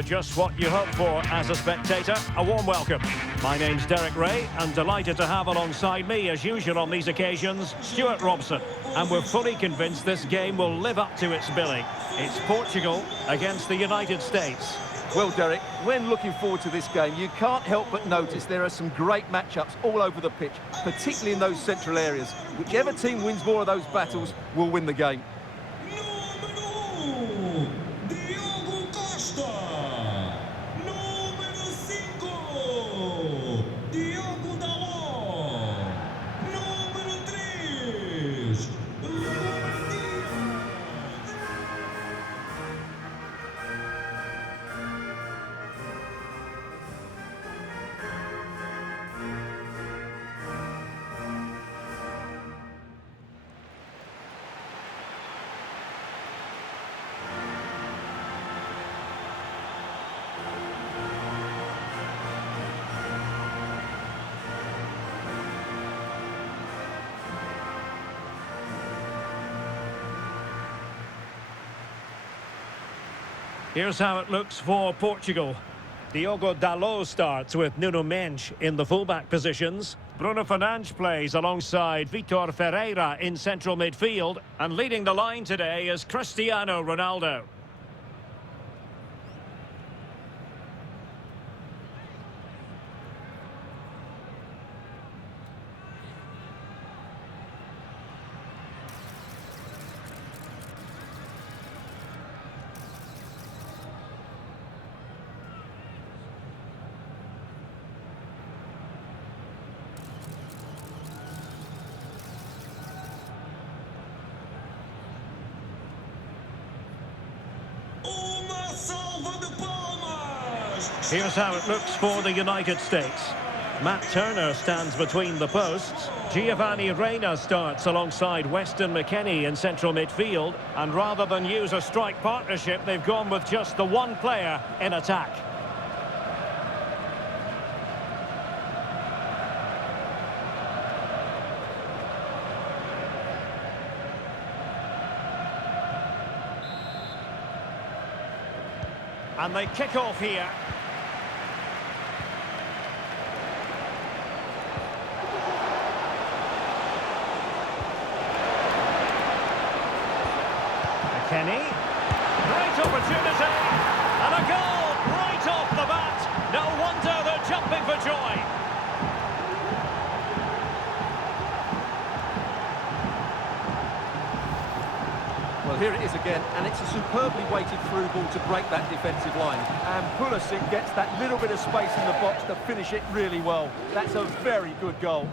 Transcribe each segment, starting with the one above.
Just what you hope for as a spectator. A warm welcome. My name's Derek Ray, and delighted to have alongside me, as usual on these occasions, Stuart Robson. And we're fully convinced this game will live up to its billing. It's Portugal against the United States. Well, Derek, when looking forward to this game, you can't help but notice there are some great matchups all over the pitch, particularly in those central areas. Whichever team wins more of those battles will win the game. Here's how it looks for Portugal. Diogo Dalot starts with Nuno Mendes in the fullback positions. Bruno Fernandes plays alongside Vitor Ferreira in central midfield. And leading the line today is Cristiano Ronaldo. Here's how it looks for the United States. Matt Turner stands between the posts. Giovanni Reina starts alongside Weston McKennie in central midfield. And rather than use a strike partnership, they've gone with just the one player in attack. And they kick off here. McKennie. Great opportunity. And a goal right off the bat. No wonder they're jumping for joy. Well, here it is again, and it's a superbly weighted through ball to break that defensive line. And Pulisic gets that little bit of space in the box to finish it really well. That's a very good goal.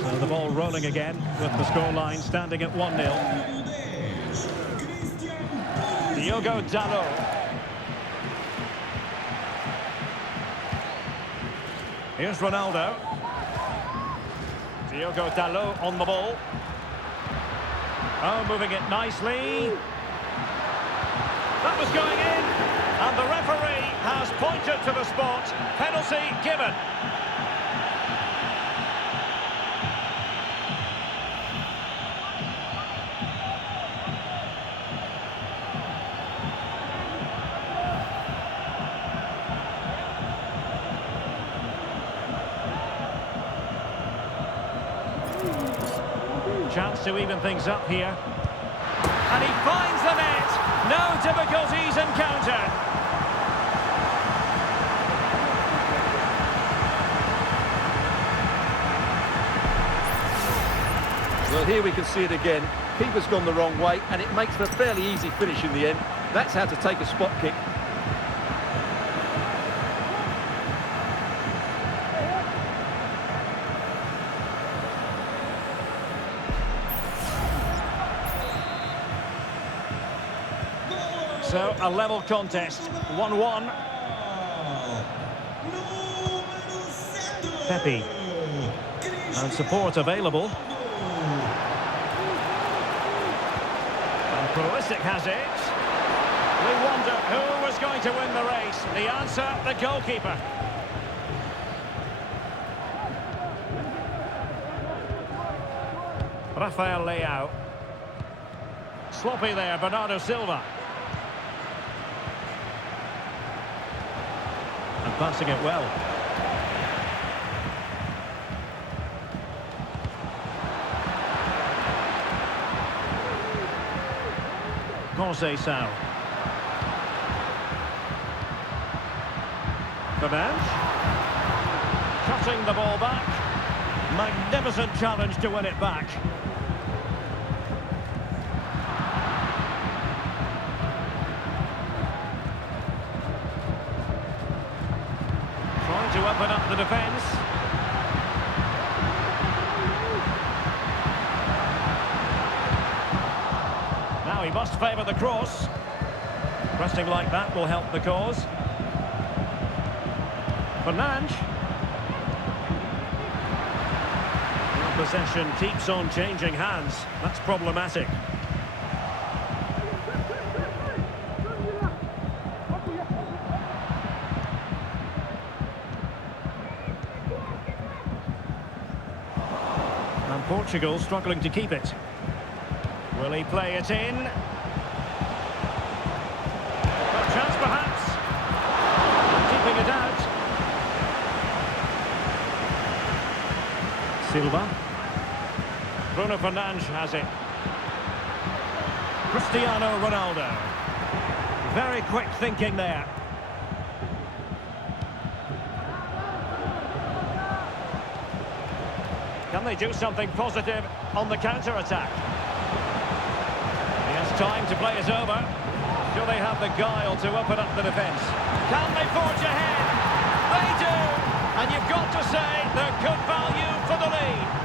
So the ball rolling again with the scoreline standing at 1-0. Diogo Dalot. Here's Ronaldo. Diogo Dalot on the ball. Oh, moving it nicely. That was going in. And the referee has pointed to the spot. Penalty given. Chance to even things up here. And he finds the net. No difficulties encountered. Well, here we can see it again. Keeper's gone the wrong way, and it makes for a fairly easy finish in the end. That's how to take a spot kick. So, a level contest, 1-1. Pepe. And support available. And Pulisic has it. We wonder who was going to win the race. The answer, the goalkeeper. Rafael Leao. Sloppy there, Bernardo Silva. And passing it well. Conceição. Fernandes. Cutting the ball back. Magnificent challenge to win it back. Trying to open up the defence. Now he must favour the cross. Pressing like that will help the cause. Fernandes. Possession keeps on changing hands. That's problematic. And Portugal struggling to keep it. Will he play it in? A chance perhaps. Keeping it out. Silva. Bruno Fernandes has it. Cristiano Ronaldo. Very quick thinking there. Can they do something positive on the counter-attack? He has time to play it over. Do they have the guile to open up the defence? Can they forge ahead? They do! And you've got to say they're good value for the lead.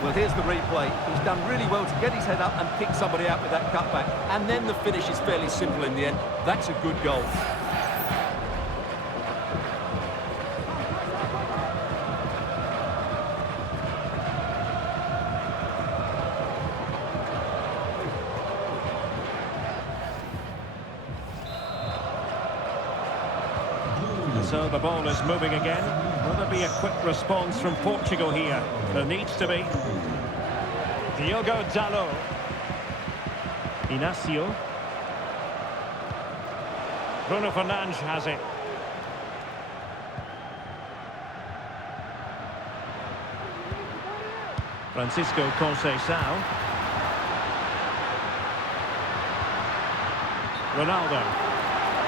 Well, here's the replay. He's done really well to get his head up and pick somebody out with that cutback. And then the finish is fairly simple in the end. That's a good goal. So the ball is moving again. Will there be a quick response from Portugal here? There needs to be. Diogo Dalot. Inacio. Bruno Fernandes has it. Francisco Conceição. Ronaldo.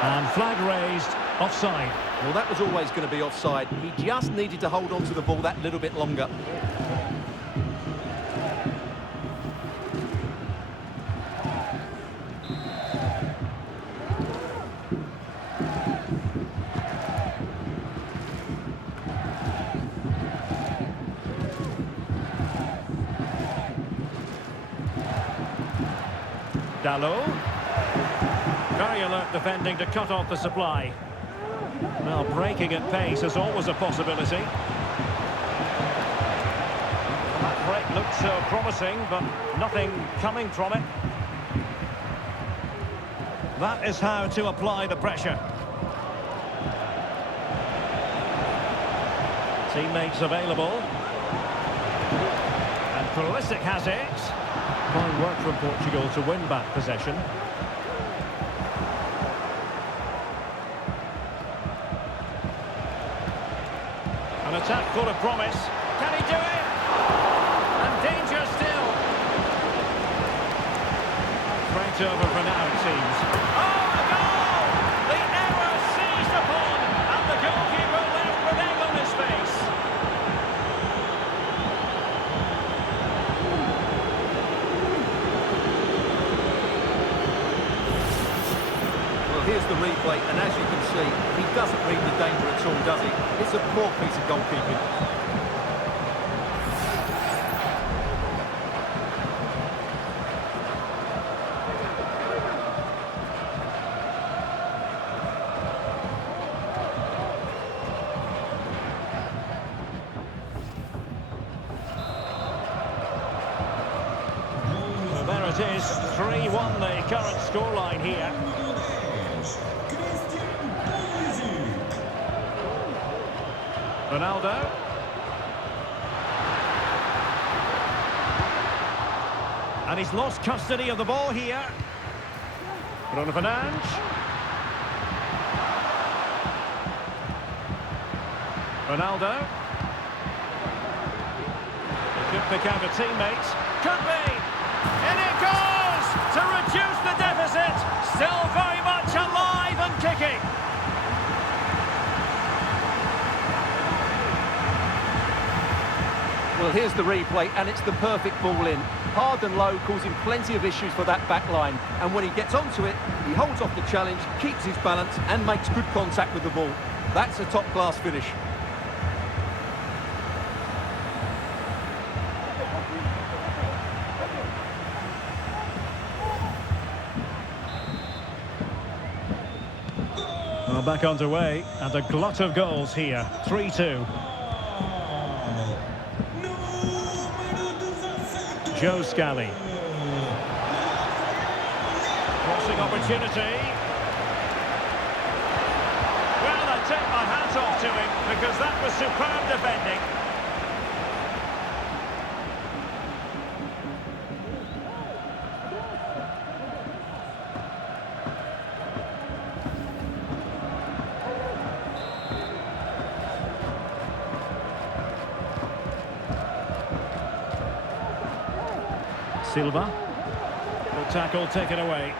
And flag raised, offside. Well, that was always going to be offside. He just needed to hold on to the ball that little bit longer. Dalot. Very alert defending to cut off the supply. Well, breaking at pace is always a possibility. That break looked so promising, but nothing coming from it. That is how to apply the pressure. Teammates available. And Pulisic has it. Fine work from Portugal to win back possession. An attack full of promise. Can he do it? And danger still. Threat over for now, it seems. Oh, a goal! The error seized upon, and the goalkeeper left with egg on his face. Well, here's the replay, and as you can see, he doesn't read the danger at all, does he? It's a poor piece of goalkeeping. Well, there it is, 3-1 the current scoreline here. Ronaldo. And he's lost custody of the ball here. Bruno Fernandes. Ronaldo. He could pick out a teammate. Could be. In it goes to reduce the deficit. Still very much alive and kicking. Well, here's the replay, and it's the perfect ball in. Hard and low, causing plenty of issues for that back line. And when he gets onto it, he holds off the challenge, keeps his balance, and makes good contact with the ball. That's a top-class finish. Well, back underway, and a glut of goals here. 3-2. Joe Scally. Crossing opportunity. Well, I take my hat off to him because that was superb defending. Silva. Good tackle taken away.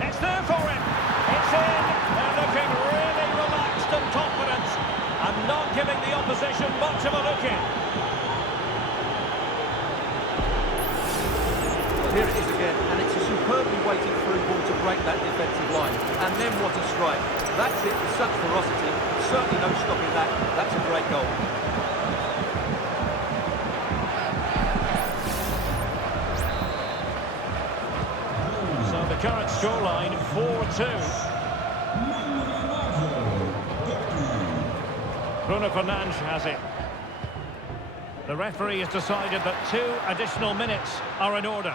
It's there for him. It's in. They're looking really relaxed and confident and not giving the opposition much of a look in. Well, here it is again, and it's a superbly weighted through ball to break that defensive line. And then what a strike. That's it with such ferocity. Certainly no stopping that. That's a great goal. Current scoreline 4-2. Bruno Fernandes has it. The referee has decided that 2 additional minutes are in order.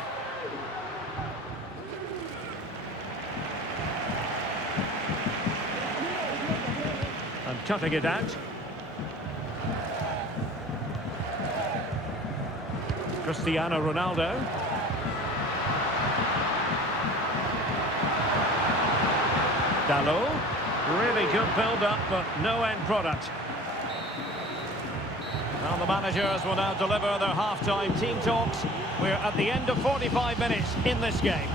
And cutting it out. Cristiano Ronaldo. Dalot, really good build-up, but no end product. Now the managers will now deliver their half-time team talks. We're at the end of 45 minutes in this game.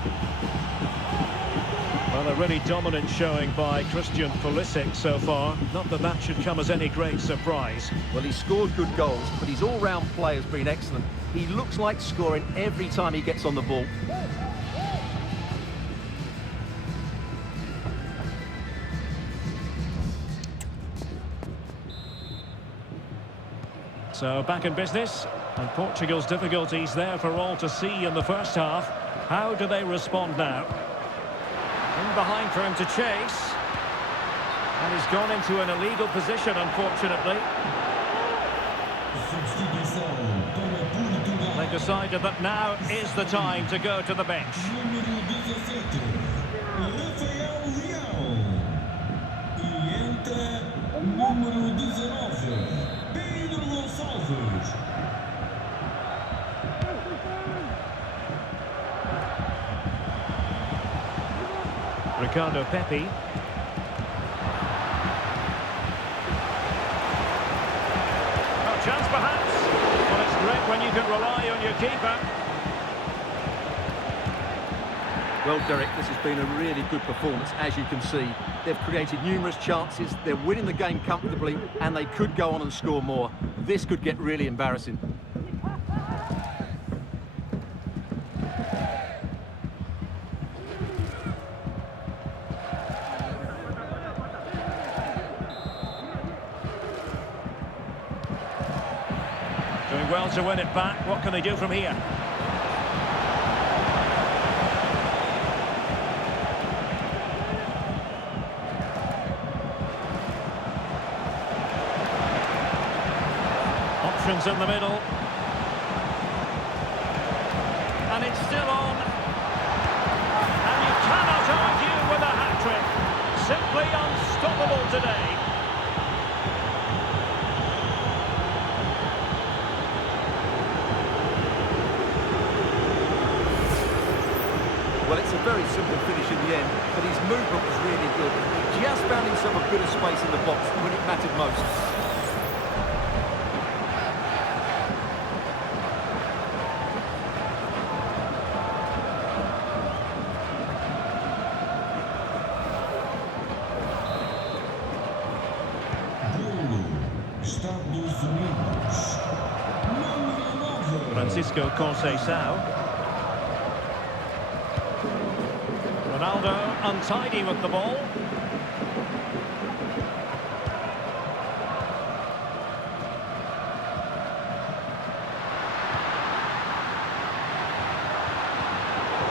Well, a really dominant showing by Christian Pulisic so far. Not that that should come as any great surprise. Well, he's scored good goals, but his all-round play has been excellent. He looks like scoring every time he gets on the ball. So back in business, and Portugal's difficulties there for all to see in the first half. How do they respond now? In behind for him to chase. And he's gone into an illegal position, unfortunately. They've decided that now is the time to go to the bench. Ricardo Pepi. Oh, chance perhaps. Well, it's great when you can rely on your keeper. Well, Derek, this has been a really good performance, as you can see. They've created numerous chances, they're winning the game comfortably, and they could go on and score more. This could get really embarrassing. Doing well to win it back. What can they do from here? Options in the middle. And it's still on. And you cannot argue with a hat-trick. Simply very simple finish in the end, but his movement was really good. He just found himself a bit of space in the box when it mattered most. Estados Unidos. Número 9. Francisco Conceição. Ronaldo untidy with the ball.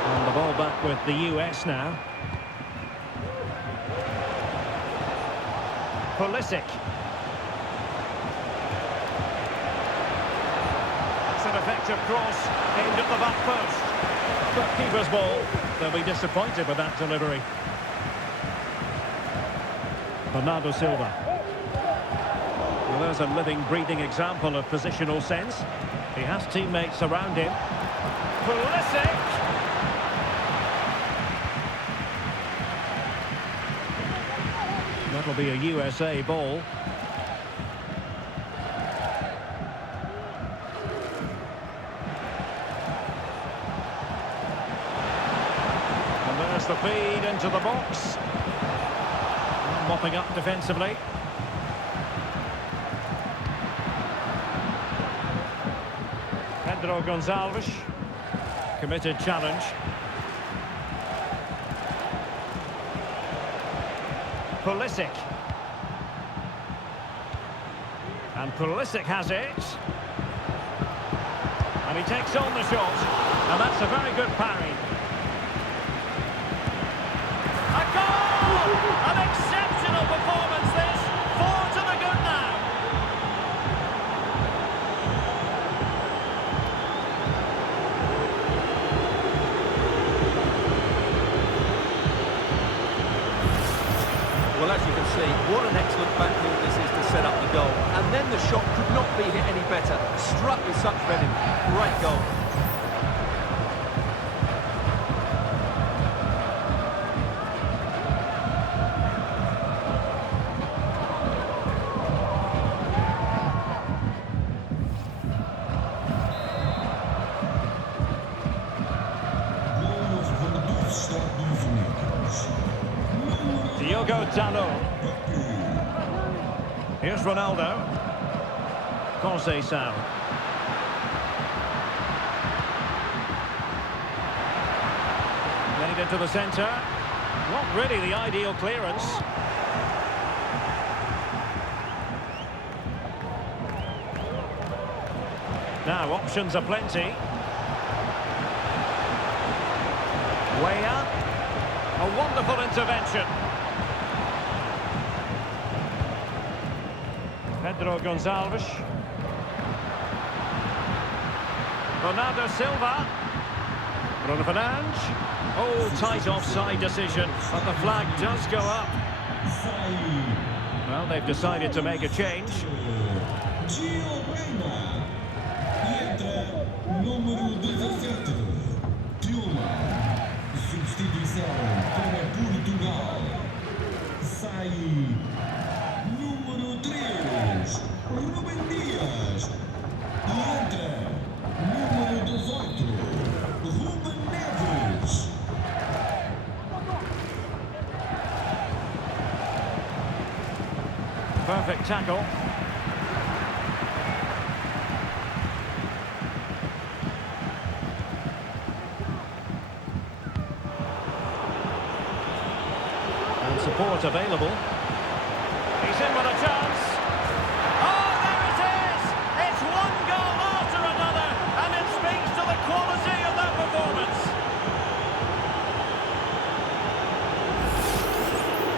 And the ball back with the US now. Pulisic. That's an effective cross aimed at the back post. But keeper's ball. They'll be disappointed with that delivery. Bernardo Silva. Well, there's a living, breathing example of positional sense. He has teammates around him. Pulisic! That'll be a USA ball. And there's the feed into the box. Mopping up defensively. Pedro Gonçalves. Committed challenge. Pulisic. And Pulisic has it. And he takes on the shot. And that's a very good parry. A goal! An exceptional performance this. 4 to the good now. Well, as you can see, what an excellent backfield this is to set up the goal. And then the shot could not be hit any better. Struck with such venom. Great goal. Gol dos Estados Unidos. Diogo Dalot. Here's Ronaldo. Conceição. Played into the centre. Not really the ideal clearance. Now, options are plenty. Weah. A wonderful intervention. Pedro Gonçalves. Bernardo Silva. Bruno Fernandes. Oh, tight offside decision, but the flag does go up. Well, they've decided to make a change. Número 17. Dilma. Substituição para Portugal. Sai. Número 3. Rubem Dias. E entra. Número 18. Ruben Neves. Perfect tackle. And support available. He's in with a chance. Oh, there it is! It's one goal after another, and it speaks to the quality of that performance.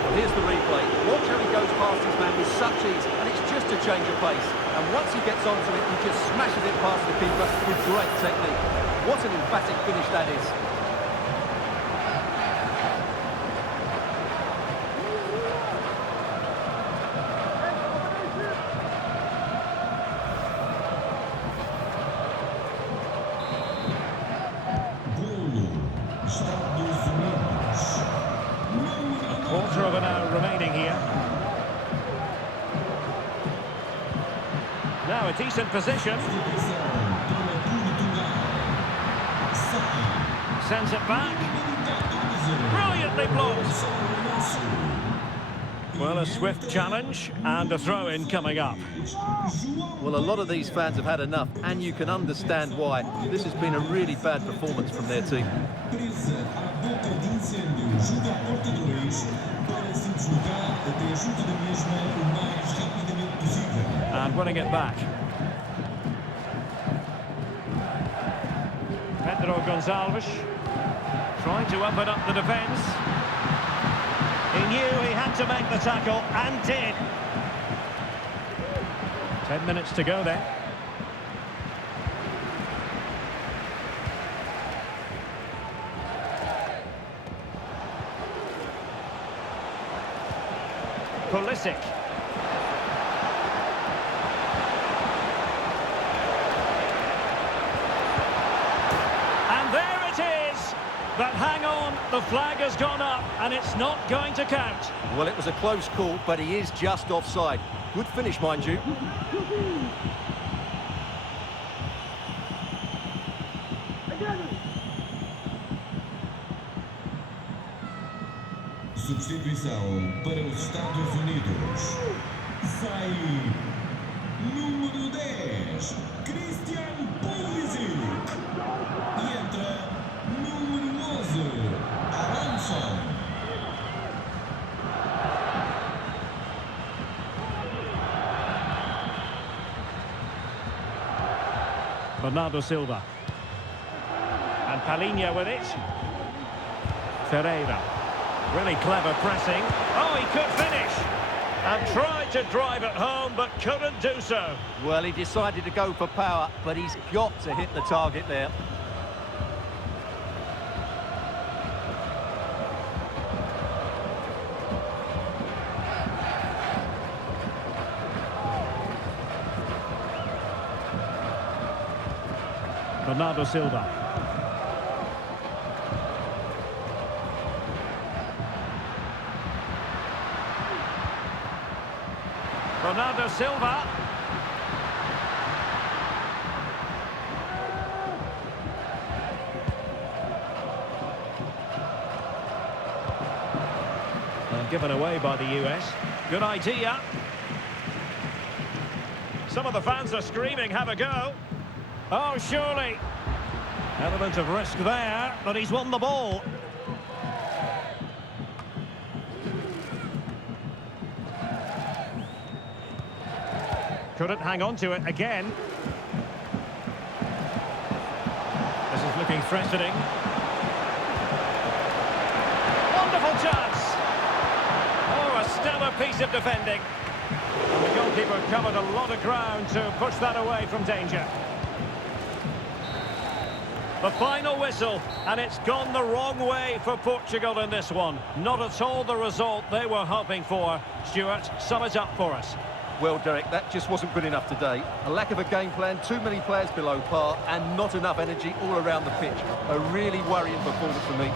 Well, here's the replay. Watch how he goes past his man with such ease, and it's just a change of pace. And once he gets onto it, he just smashes it past the keeper with great technique. What an emphatic finish that is. Golo. Estados Unidos. decent position. Sends it back. Brilliantly blocked. Well, a swift challenge and a throw-in coming up. Well, a lot of these fans have had enough, and you can understand why. This has been a really bad performance from their team. Presa à boca de incêndio junto à porta 2 para se deslocar até junto da mesma o mais rapidamente possível. And winning it back. Pedro Gonçalves trying to open up the defence. He knew he had to make the tackle and did. 10 minutes to go then. Pulisic. And there it is. But hang on, the flag has gone up and it's not going to count. Well, it was a close call, but he is just offside. Good finish, mind you. Substituição para os Estados Unidos. Sai número 10, Christian Pulisic. E entra número 11, Alonso. Bernardo Silva. And Palhinha with it. Ferreira. Really clever pressing. Oh, he could finish. And tried to drive it home, but couldn't do so. Well, he decided to go for power, but he's got to hit the target there. Bernardo Silva. Bernardo Silva. And given away by the US. Good idea. Some of the fans are screaming, have a go. Oh, surely. Element of risk there, but he's won the ball. Couldn't hang on to it again. This is looking threatening. Wonderful chance! Oh, a stellar piece of defending. And the goalkeeper covered a lot of ground to push that away from danger. The final whistle, and it's gone the wrong way for Portugal in this one. Not at all the result they were hoping for. Stuart, sum it up for us. Well, Derek, that just wasn't good enough today. A lack of a game plan, too many players below par, and not enough energy all around the pitch. A really worrying performance for me.